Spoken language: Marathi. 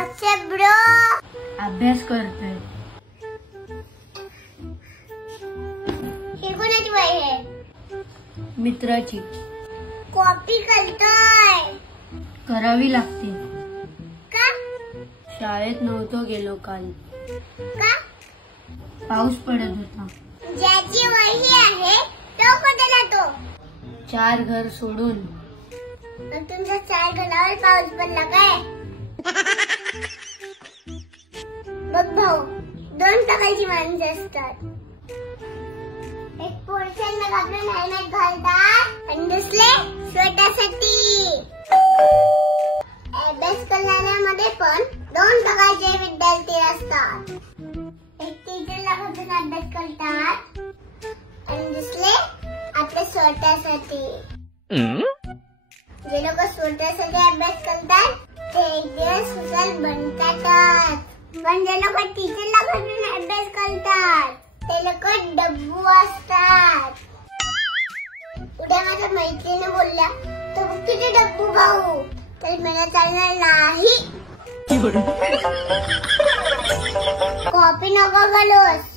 WhatsApp bro. अभ्यास करतोय. हे कोणाची वही आहे? मित्राची. कॉपी करतोय. करावी लागते. का? शाळेत नव्हतो गेलो काल. का? पाऊस पडत होता. ज्याची वही आहे तो कुठे जातो? 4 घर सोडून. मग तुमच्या 4 घरावर पाऊस पडला काय? बघ भाऊ, 2 प्रकारची माणसं असतात. एक पुरुषांना आपलं हेल्मेट घालतात आणि दुसरे स्वतःसाठी. अभ्यास करणाऱ्यामध्ये पण 2 प्रकारचे विद्यार्थी असतात. एक टीचरला घालून अभ्यास करतात आणि दुसरे आपल्या स्वतःसाठी. जे लोक स्वतःसाठी अभ्यास करतात ते एक दिवस हुशार बनतात. पण जे लोक टीचरला घालून अभ्यास करतात ते लोक डब्बू असतात. उद्या माझ्या मैत्रिणी बोलल्या तो किती डब्बू भाऊ, तर मला चालणार नाही. कॉपी नको घालूस.